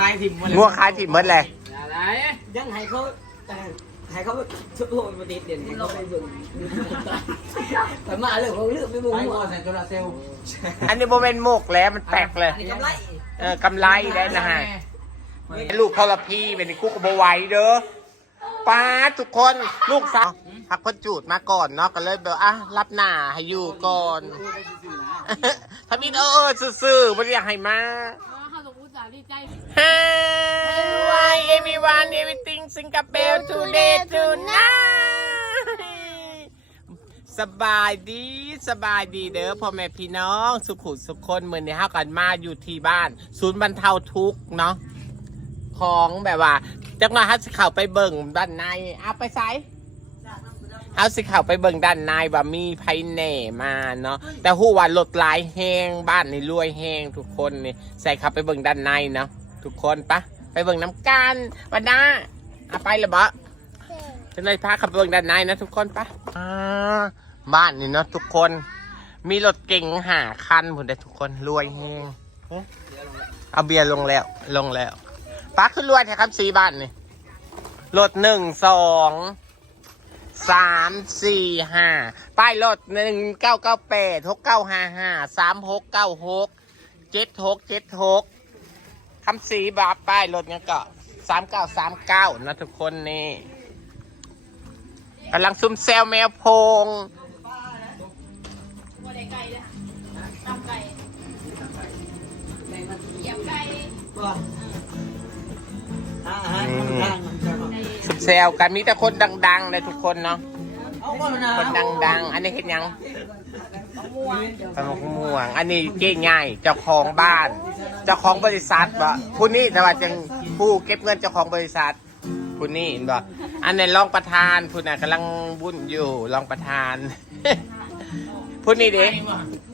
คายถิ่มหมดเลยงัวคายถิ่มหมดเลยอะไรยังให้เขาเอ่อให้เขาชุดโทษมาติดเด่นให้เขาไปเบิ่งแต่มาเรื่องเขาเลือกไปเบิ่งไปหังวอใส่โซลาเซลล์อันนี้โมเมนต์มุกแล้วมันแปลกเลยอันนี้กำไรเออกำไรได้นะฮะลูกเขาละพี่เป็นกุ๊กบไหวเด้อป้าทุกคนลูกสาวพักคนจูดมาก่อนเนาะก็เลยแบบอะรับหน้าให้อยู่ก่อนทำอินเออเออซื่อๆไม่ได้อยากให้มาเขาต้องอุต ส่าห์ดีใจ Hi everyone everything Singapore today tonight สบายดีสบายดีเด้อพ่อแม่พี่น้องสุขุมสุขคนเหมือนในห้ากันมาอยู่ที่บ้าน ศูนย์บรรเทาทุกข์เนาะของแบบว่าจักหน่อยฮัสเข้าไปเบิ่งด้านในเอาไปใส่ เฮัสเข้าไปเบิ่งด้านในว่ามีไผแหน่มาเนาะแต่หู้ว่าลดหลายแห้งบ้านนี่รวยแห้งทุกคนนี่ใส่เข้าไปเบิ่งด้านในเนาะทุกคนปะไปเบิ่งน้ำกันวันน้าเอาไปเลยบะจะเลยพาขับเบิ่งด้านในนะทุกคนปะอ่าบ้านนี่เนาะทุกคน มีรถเก่งหาคันผมได้ทุกคนรวยแฮงเอาเบียร์ลงแล้วลงแล้วป้าขึ้นรวยแท้ครับสีบ้านนี่รถหนึ่งสอง สามสี่ห้าป้ายรถหนึ่งเก้าเก้าแปดหกเก้าห้าห้าสามหกเก้าหกเจ็ดหกเจ็ดหกคำสีบาป้ายรถเนี่ยก็สามเก้าสามเก้านะทุกคนนี่กำลังซุ่มแซวแมวโพงบัวได้ไก่เลยค่ะตำไก่เหยียบไก่ว่าอาหารมั แซวกันมีแต่คนดังๆเลยทุกคนเนาะเอาว่ามันนะคนดังๆ อันนี้เห็นยังม่วงปลาหมกม่วง อันนี้เจ๊ใหญ่เจ้าของบ้าน เจ้าของบริษัทบะผู้นี้แต่ว่าจังผู้เก็บเงินเจ้าของบริษัทผู้นี้เห็นบ่อันนี้รองประธานผู้น่ะกำลังบุญอยู่รองประธานผู้นี้เด้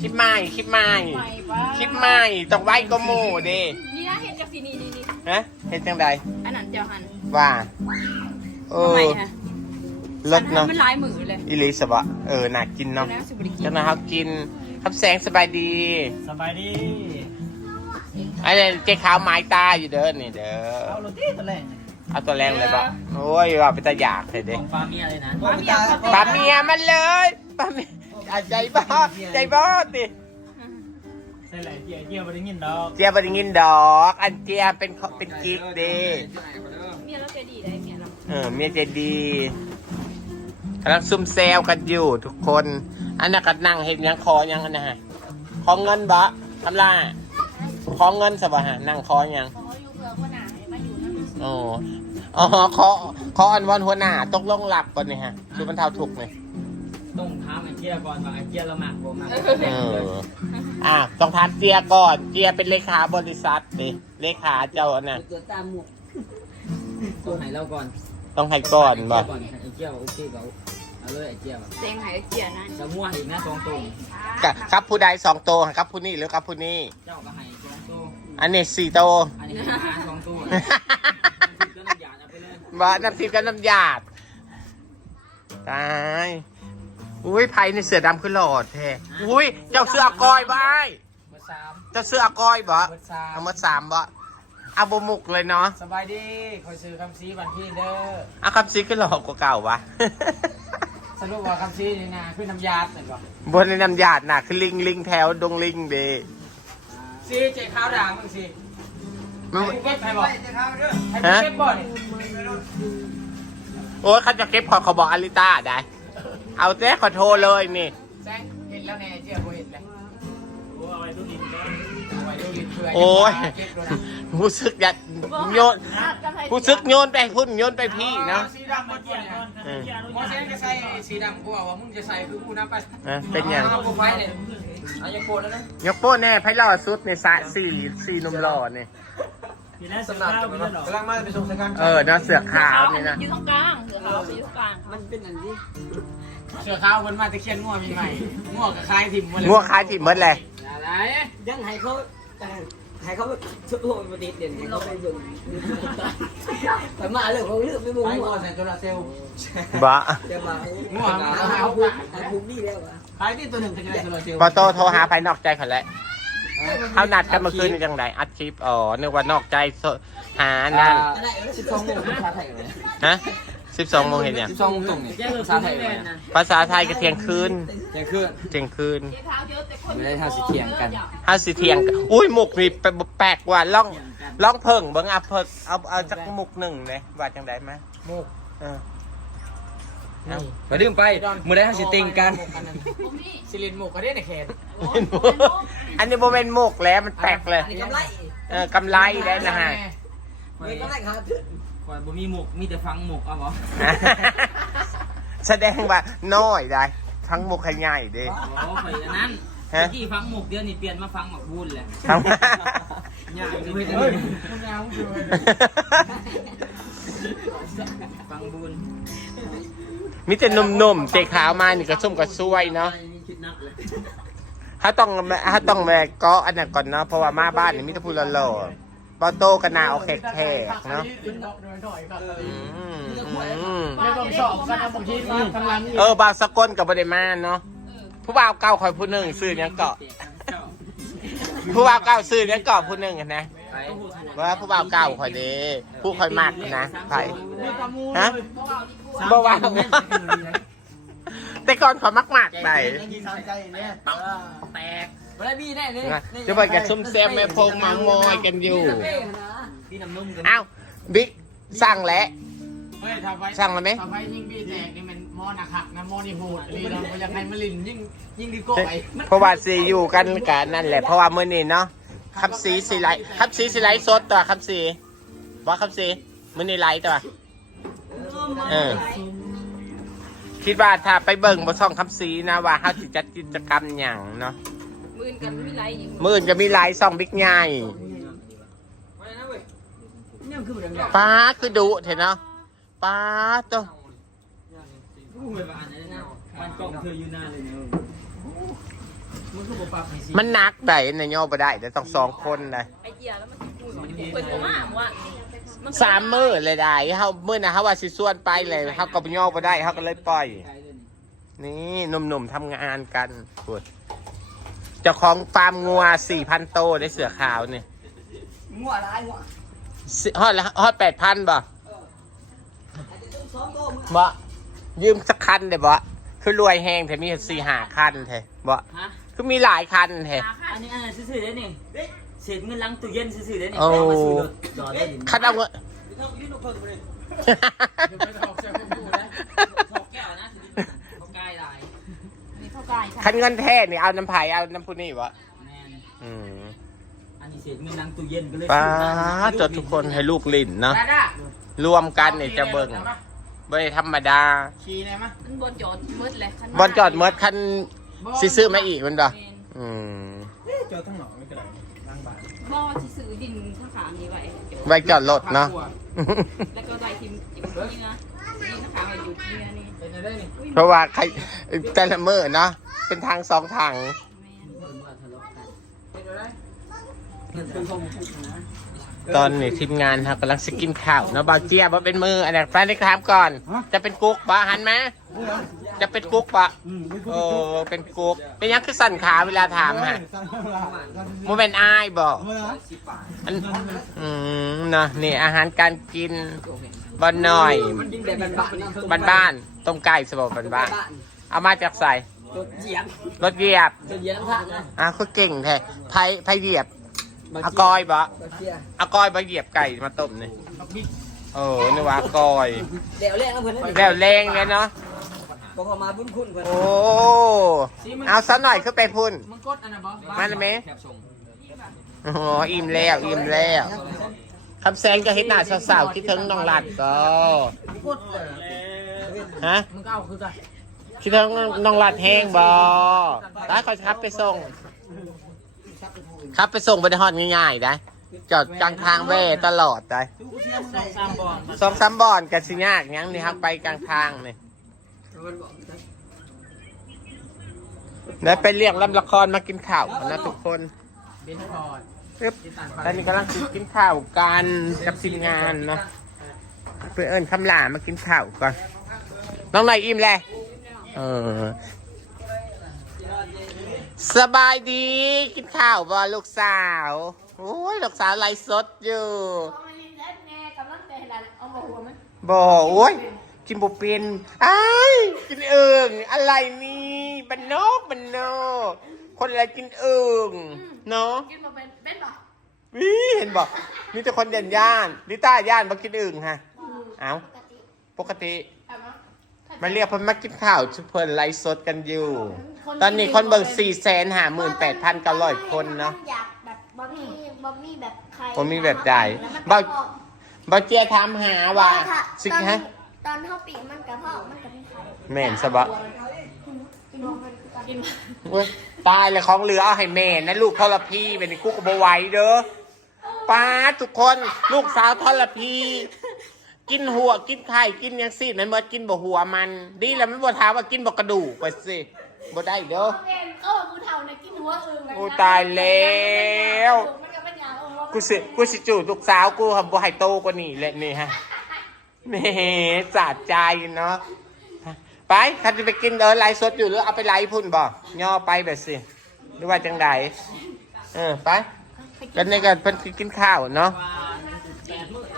คลิปไม้คลิปไม้ไปป้าคลิปไม้ต้องไว้ก็โม่เด้นี่นะเห็นจากสีนี่นี่นี่ฮะ เห็นจังใดอันนั้นเจ้าหันว่าเอทำไมอฮะเลิศเนาะ มันหลายมือเลยอิลิสบะเออน่ากินเนาะแล้วสุบริกิเจ้าหน้าเขากินครับแสงสบายดีสบายดีอันนี้เจ๊ขาวไม้ตาอยู่เด้อนี่เด้อ เอาโรตีตัวแรกเอาตัวแรงเลยปะโอ้ยว่าเป็นตาอยากเลยเด้ของฟาเมียเลยนะป้าเมียเขาปลาเมียมันเลยปลาเมียอะใจบ้าใจบ้าติ ใส่ไหลเจียเจียบได้ยินดอกเจียบไดิงินดอก อันเจียเป็นเขาเป็นกิ๊กเด้เมียเราใจดีได้เมียเราเออเมียใจดีกำลังซุ่มแซวกันอยู่ทุกคน อันนั้นก็นั่งเห็นยังคอยังอันนะฮะขอเงินบะทำล่าขอเงินสบะฮะนั่งคอยังเขาอยู่เมืองว่าหนาให้มาอยู่นั่นโอ้อ๋อขอขออันวันหัวหน้าตกลงหลักก่อนนี่ฮะคือมันเท่าถูกเลย ต้องถามไอ้เจียก่อนว่าไอ้เจียละหมากบ่มากเอออะต้องทานเจียก่อน เจียเป็นเลขาบริษัทดิเลขาเจ้าอันน่ะตัวตามหมวกต้องให้เราก่อนต้องให้ก่อนบ่ก่อนไอ้เจียโอเคก็เอาเลยไอ้เจียแบบเซ็งหายเจียนั่นจะมั่วอีกนะสองตัวกะครับผู้ใดสองโตวครับผู้นี้หรือครับผู้นี้เจ้าก็ให้สองตัวอันนี้สี่โตวอันนี้หาสองตัวก็น้ำยาเอาไปเลยบ่น้ำทิพย์กับน้ำหยาดตาย อุ้ยไผ่ในเสือดำขึ้นหลอดแท้อุ้ยเจ้าเสื้ออากอยบ่ไอ้เบอร์สาม เจ้าเสื้ออากอยบ่เบอร์สาม เอาหมดสามบ่เอาบมุกเลยเนาะสบายดีคอยซื้อคำซีบันพี่เด้อเอาคำซีขึ้นหลอกกว่าเก่าวะ สรุปว่าคำซีนี่นะคือน้ำยาเสร็จป่ะบนในน้ำหยาดน่ะคือลิงลิงแถวดงลิงเดซีเจ๊ขาวด่างมึงสิมันให้กูเก็บให้บอกให้กูเก็บบ่นี่โอ้ยเขาจะเก็บขอเขาบอกอาริต้าได้ เอาแจ๊ขอโทรเลยนี่แซงเห็นแล้วแน่เจ๊กูเห็นแล้วโอ้เอาไว้ตู้ดินก็เอาไว้ตู้ดินเพื่อโอ้ยเก็บโดนนะรู้สึกอยากโยนรู้สึกโยนไปพุ่นโยนไปพี่นะสีดำมาเกี่ยวก่อนเออพอเซนจะใส่สีดำกูว่ามึงจะใส่คือกูนะไปเออเป็นยังเอากูไปเนี่ยเอาอย่าโกรธแล้วนะยกโป้แน่ไพ่ล่อสุดในสะสี่สี่หนุ่มหล่อนี่ สำหรับกำลังมาไปส่งสการเออเนาะเสือขาวนี่นะอยู่ตรงกลางเสือขาวอยู่ตรงกลางมันเป็นอันนี้เสือขาวคนมาตะเคียนง่วมีใหม่ง่วกับคลายถิ่มหมดเลยงัวคายที่มดเลยอะไรยังให้เขาเอ่อให้เขาชุดโทษมาติดเด่นให้เขาไปเบิ่งแต่มาเรื่องเขาเลือกไปเบิ่งไปหัวง่วใส่โซลาเซลล์บะจะมาง่วงเอาเอาผูกเอาผูกนี่แล้วอะคลายที่ตัวหนึ่งจะได้โซลาเซลล์ปอโตโทรหาภายนอกใจเขาแหละโเขานัดกันเมื่อคืนนี่จังไดอัดคลิปอ๋อนึกว่านอกใจโซหานั่นสิบสองโมงภาษาไทยเลยฮะสิบสองโมงเห็นยังสิบสองโมงตรงนี่ภาษาไทยเลยภาษาไทยก็เที่ยงคืนเที่ยงคืนเที่ยงคืนไม่ได้ทำสิเถียงกันห้าสิเที่ยงกันอุ้ยหมุกนี่แปลกกว่าล่องล่องเพิ่งเบิ่งเอาเพิ่งเอาเอาจักหมุกหนึ่งเลยว่าจังไดไหมโมกเออ เอามาดื่มไปมือได้ทำสิติงกันซิลินโมกก็ได้ในเขตอันนี้โมเมนหมุกแล้วมันแปลกเลย อันนี้กำไรเออกำไรได้นะฮะมีกำไรครับก่อนบ่มีหมกมีแต่ฟังหมกเอาบ่แสดงว่าน้อยได้ทั้งหมุกให้ใหญ่เด้โอ้ข่อยอันนั้นฮะเมื่อกี้ฟังหมกเดี๋ยวนี้เปลี่ยนมาฟังหมกบุญแหละทั้งยากเลยเฮ้ยมึงเอาอยู่ฟังบุญ มิแต่หนุ่มๆเจ๊ขาวมานี่ก็ส้มก็ซวยเนาะถ้าต้องถ้าต้องแม่ก็อันนั้นก่อนเนาะเพราะว่ามาบ้านนี่มิแต่พูดหล่อๆบอโตกันนาเอาแขกๆเนาะอืมอืมไม่ต้องสอบกันนะบางทีมากำลังเออบาวสกลกับบริมาเนาะผู้บ่าวเก่าคอยผู้หนึ่งซื้อเนี้ยเกาะผู้บ่าวเก่าซื้อเนี้ยเกาะผู้หนึ่งนะว่าผู้บ่าวเก่าคอยเด้ผู้คอยมากนะไผ่ฮะ บ่าวาวแต่ก่อนขอยมักมากไปแตกมาได้บี้แน่เลยนะจะไปกับซุ่มแซมแม่พงเมามอยกันอยู่พี่น้ำนุ่มกันอ้าวบิ๊กสั่งแล้วเฮ้ยทำไว้สั่งแล้วไหมทำไว้ยิ่งพี่แตกนี่มันมอนักหักนะมอนี่โหดลีเราอยากให้มันลินยิ่งยิ่งดีกว่าไปเพราะว่าซีอยู่กันกันนั่นแหละเพราะว่ามื้อนี้เนาะคับซีสีไลท์คับซีสีไลท์สดตัวคับซีว่าคับซีมื้อนี้ไลท์ตัว เออ คิดว่าถ้าไปเบิ่งบ่ช่องคับซีนะว่าเฮาสิจัดกิจกรรมหยังเนาะมือนกันไม่ไรอยู่มื้ออื่นก็มีไลท์ช่องบิ๊กใหญ่เนี่ยคือแบบป้าคือดุเถอะเนาะป้าตัวผู้ไปบ้านไหนนะมันกล้องเธออยู่หน้าเลยเนาะมันก็บ่ปรับให้สิมันหนักได้นะย่อบ่ได้แต่ต้องสองคนเลยไอเจียแล้วมันติดมือมันเปิดตัวมากว่า สามมื้อเลยได้เฮามื้อน่ะเฮาว่าสิส่วนไปเลยเฮาก็บ่ย่อบ่ได้เฮาก็เลยปล่อย นี่หนุ่มๆทำงานกันพูดเจ้าของฟาร์มงัวสี่พันโตได้เสือขาวนี่งัวร้ายงัวสิฮอดละฮอดแปดพันบ่สองโตมึงบ่ยืมสักคันได้บ่คือรวยแหงแถมมีสี่ห้าคันแท้บ่ฮะคือมีหลายคันแท้อันนี้อันนั้นซื่อๆได้นี่ เศษเงินล้างตู้เย็นซื่อๆได้นี่โอ้เอามาซื้อรถจอดได้ดิคันเอาเงินเดี๋ยวไปออกเสียงกูนะถกแก้วนะสิเขาใกล้หลายนี่เข้ากายคันเงินแท้นี่เอาน้ำไผ่เอาน้ำผู้นี่บ่แมนอืมอันนี้เศษเงินล้างตู้เย็นก็เลยป้าซื้อมจดทุกคนให้ลูกลิ่นเนาะได้ด้ารวมกันนี่จะเบิ่งบ่ได้ธรรมดา ขี่ได้ไหมมันบนจอดมืดเลยบอลจอดเมิดคันสิซื้อมาอีกมันบ่อืมเจอทั้งหนองไม่เป็นไรล้าง บาทบ่อที่ซื้อดินข้างขางนี้ไว้ไว้จอดรถเนาะ แล้วก็ได้ทีมอยู่นี่นะนี่ข้างขางอยู่ที่นี่เป็นอะไรนี่เพราะว่าใครแต่ละมือเนาะเป็นทางสองทางเป็นอะไร ตอนนี้ทีมงานครับกำลังสกินข้าวเนาะบางเจียบว่าเป็นมืออันนี้แฟนได้ถามก่อน จะเป็นกุ๊กปะหันไหมจะเป็นกุ๊กปะโอ้เป็นกุ๊กเป็นยังคือสั่นขาเวลาถามฮะโมเป็นอายบอกอันอืมเนาะนี่อาหารการกินบอนหน่อยมันยิงแบบบ้านๆนะบ้านบ้านๆต้มไก่สบบ้านบ้านๆเอามาจากใส่ตัวเจียงรถเหยียบตัวเจียงทางนะอะคือเก่งแท้ไผไผเหยียบ อากอยบ่บาเจียอากอยบ่เหยียบไก่มาต้มนี่เออนึกว่าอากอยเดี๋ยวแรกนะเพื่อนแล้วแรงเลยเนาะพอเขามาบุญคุณเพื่อนโอ้เอาซะหน่อยขึ้นไปพุ่นมึงกดอันนั้นบอมาเลยไหมแคบส่งอ๋ออิ่มแล้วอิ่มแล้วคำแซงก็เห็นหน้าสาวๆคิดถึงน้องหลัดก็กดเลยฮะมึงก็เอาคือกันคิดถึงน้องหลัดแห้งบ่ได้คอยขับไปส่ง ขับไปส่งบนฮอดง่ายๆได้จอดกลางทางแว่ตลอดได้สามบอลสองสามบอนกันสิยากหยังนี่ครับไปกลางทางนี่แล้วไปเรียกลำละครมากินข้าวกันนะทุกคนเบนพอร์ดปึ๊บตอนนี้กำลังกินข้าวกันกับทีมงานเนาะเพื่อเอิญคำลามากินข้าวก่อนน้องหน่อยอิ่มเลยเออ สบายดีกินข้าวบ่ลูกสาวโอ้ยลูกสาวไลฟ์สดอยู่เอามาลินเล่นแน่กำลังใจหลานเอามาหัวมันบ่โอ้ยกินบ่เป็นอ้ายกินเอิงอะไรนี่บันนอกบันนอกคนอะไรกินเอิงเนาะกินมาเป็นเป็นหรอวิเห็นบอกนี่แต่คนเด่นย่านลิต้าย่านมากินอึ่งฮะเอ้าปกติถา มว่ามาเรียกเพิ่นมากินข้าวชุเพิ่นไลฟ์สดกันอยู่ ตอนนี้คนเบิ่ง4 5 5 8 9 0 0คนเนาะ อยากแบบบะหมี่บะหมี่แบบใครบะหมี่แบบใดแล้วมันบ่กระเพาะบ่เจียถามหาว่าค่ะสิตอนฮะตอนเท่าปีกมันกระเพาะมันกระเพาะแม่นซะบ่กินเว้ยตายเลยของเหลือเอาให้แม่นะลูกทรพีเป็นกูก็บ่ไหวเด้อป้าทุกคนลูกสาวทรพี กินหัวกินไข่กินหยังสินั่นเมื่อกินบ่หัวมัน ดีแล้วไม่บ่ถามว่ากินบ่กระดูกไปสิบ่ได้เด้อเองเออกูเท่าเนี่ยกินหัวอึ่งเลยนะโอ้ตายแล้วมันก็เป็นอย่างเออกูสิกูสิจูบลูกสาวกูทำบ่ให้โตกว่านี้แหละนี่ฮะแหม่สะใจเนาะไปคันจะไปกินเออไลฟ์สดอยู่หรือเอาไปไลฟ์พุ่นบ่ย่อไปแบบสิหรือว่าจังไดเออไปกันในกันเพิ่นกินข้าวเนาะ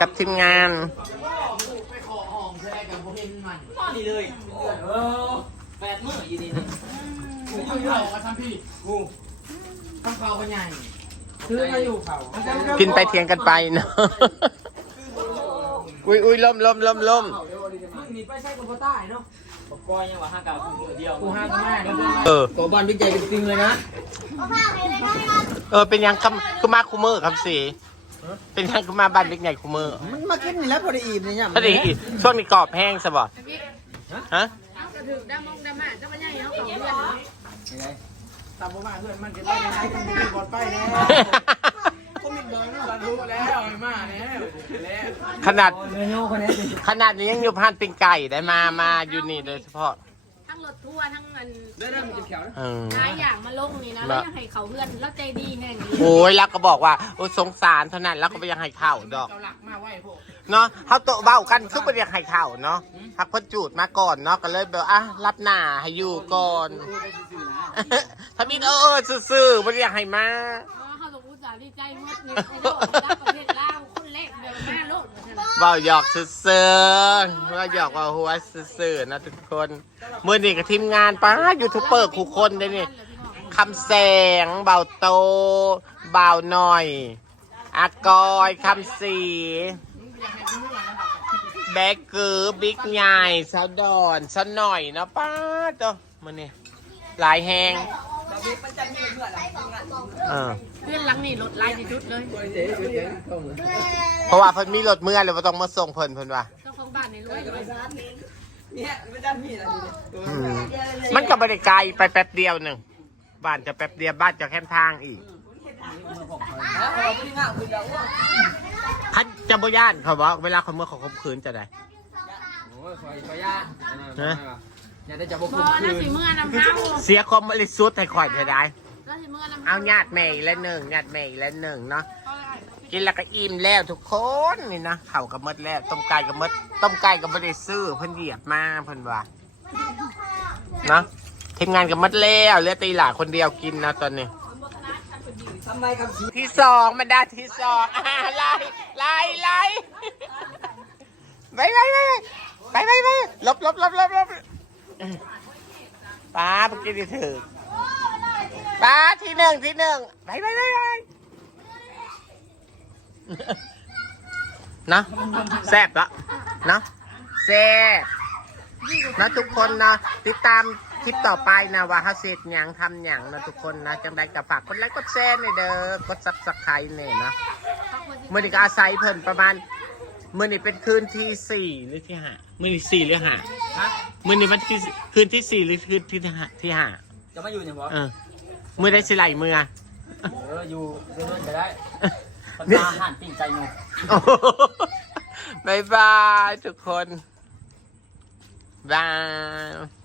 กับทีมงาน ไปขอห้องเพื่อให้กับโบเห็นมั นพ่อนี่เลยเออแปดมื้ออยู่นี่นี่กูอยู่เขามาทำพี่กูทำเขาเป็นไงคือมาอยู่เขากินไปเทียงกันไปเนาะอุ้ยอุ้ยล่มล่มล่มล่มมีไปใช้กับพ่อใต้เนาะปกอยยังว่าห้าเก่าเดียวกูห้ามแม่เดี๋ยวเออตัวบอลบิ๊กใหญ่จริงเลยนะเอาผ้าไปเลยนะครับเออเป็นยังคำคือมาคูเมอร์ครับสิเป็นยังคือมาบ้านเล็กใหญ่คูเมอร์มันมากินนี่แล้วพอได้อิ่มเลยเนี่ยพอดีช่วงนี้กรอบแห้งสบอ ฮะกระถึกดำมงดำอะจะมาใหญ่เขาของเพื่อนเนาะตามผมมาเพื่อนมันจะไปยังไงกันมีบอลไปแล้วก็มีบอลแล้วรู้แล้วไอ้มาแล้วแล้วขนาดเมนูคนนี้ขนาดนี้ยังอยู่พันติงไก่ได้มามาอยู่นี่โดยเฉพาะทั้งรถทัวร์ทั้งเงินเริ่มจะเขียวแล้วเออหลายอย่างมาลงนี่นะแล้วยังให้เขาเพื่อนแล้วใจดีแน่งนี้โอ้ยแล้วก็บอกว่าโอ้ยสงสารเท่านั้นแล้วก็ไปยังให้ข้าวดอกเกาหลักมาไหวพวก เนาะเขาโตะเบ้ากันคือไปยังให้ข้าวเนาะพักเพ้นจูดมาก่อนเนาะก็เลยแบบอะรับหน้าให้อยู่ก่อนทำอินเออเออซื่อๆไม่ได้อยากให้มาเขาต้องอุตส่าห์ดีใจมากนี่ไอ้โลกจากประเทศลาวคนแรกเดียวแม่โลกเบาหยอกซื่อๆว่าหยอกว่าหัวซื่อๆนะทุกคนเมื่อนี้กับทีมงานป้ายูทูบเบอร์คู่คนเลยนี่ คำแสงเบาโตเบาหน่อย อากอย คำสี แบกเกือบิ๊กใหญ่สาวดอนสาวหน่อยเนาะป้าตัวมื่อนี้หลายแหงเออเพื่อนหลังนี่รถลายที่สุดเลยเพราะว่าเพิ่นมีรถเมื่อเลยว่าต้องมาส่งเพิ่นเพิ่นว่าเจ้าของบ้านในรวยเลยเนี่ยไม่ได้มีอะไรเลยอืมมันก็ไม่ได้ไกลไปแป๊บเดียวหนึ่งบ้านจะแป๊บเดียวบ้านจะแค่ทางอีก พันจะบ่ย่านเขาบอกเวลาเขาเมื่อเขาข่มขืนจะได้โอ้ยคอยคอยย่าอย่าได้จับบุกพอน่าสิเมื่อนำเท้าเสียความบริสุทธิ์ให้ข่อยเธอได้น่าสิเมื่อนำเอาญาติแม่อีกแล้วหนึ่งญาติแม่อีกแล้วหนึ่งเนาะกินแล้วก็อิ่มแล้วทุกคนนี่นะเข่าวกับมดแล้วต้มไก่กับมดต้มไก่กับไม่ได้ซื้อเพิ่นเหยียบมาเพิ่นว่าเนาะทีมงานกับมดแล้วเหลือตีหลาคนเดียวกินนะตอนนี้ ทำไมครับสีที่สองมันได้ที่สองอ่าไล่ไล่ไล่ไปไปไปไปไปไปลบลบลบลบลบป้าเมื่อกี้นี่ถือป้าที่หนึ่งที่หนึ่งไปไปไปไปนะแซ่บละนะแซ่บนะทุกคนนะติดตาม คลิปต่อไปนะว่าฮัสเซตหยังทำหยังนะทุกคนนะจังใดกับฝากกดไลค์กดแชร์หน่อยเด้อกดซับสไครต์เนี่ยนะเมื่อนี้ก็อาศัยเพิ่นประมาณเมื่อนี้เป็นคืนที่สี่หรือที่ห้าเมื่อนี้สี่หรือห้าเมื่อนี้วันที่คืนที่สี่หรือคืนที่ห้าที่ห้าจะมาอยู่เนี่ยบอสเออมื่อได้สิไหลเมื่อเอออยู่เรื่อยๆจะได้ตาหันปิ่งใจงูโอ้โหบายบายทุกคนบาย